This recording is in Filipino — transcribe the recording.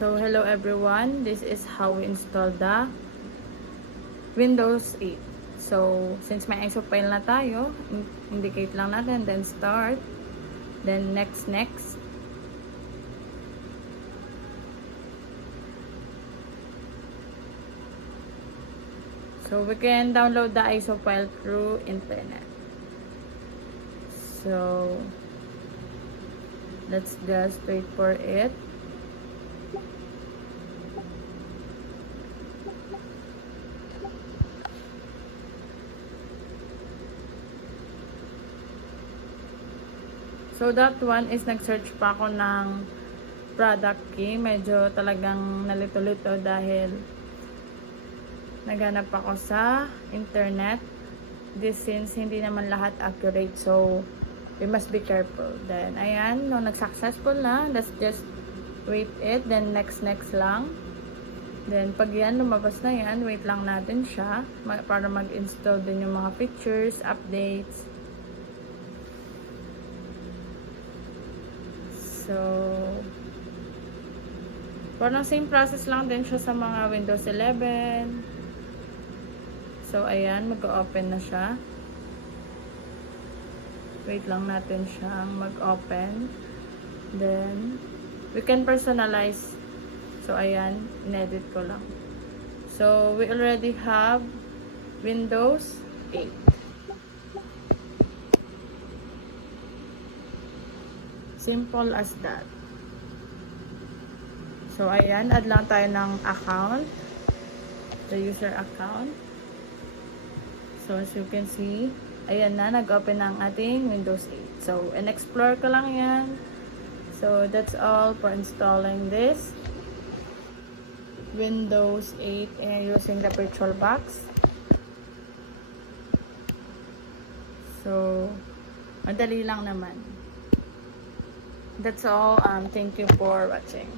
So hello everyone, this is how we install the Windows 8. So since may ISO file na tayo, indicate lang natin, then start, then next. So we can download the ISO file through internet. So let's just wait for it. So that one is nag-search pa ako ng product key. Medyo talagang nalito-lito dahil naghanap ako sa internet. This since hindi naman lahat accurate. So we must be careful. Then ayan, no, nag-successful na. Let's just wait it. Then next lang. Then pag yan, lumabas na yan, wait lang natin siya para mag-install din yung mga features, updates. So, parang same process lang din siya sa mga Windows 11. So, ayan, mag-open na siya. Wait lang natin siyang mag-open. Then, we can personalize. So, ayan, in-edit ko lang. So, we already have Windows 8. Simple as that. So, ayan, add lang tayo ng account. The user account. So, as you can see, ayan na, nag-open na ang ating Windows 8. So, in-explore ko lang yan. So, that's all for installing this Windows 8 and using the VirtualBox. So, madali lang naman. That's all. Thank you for watching.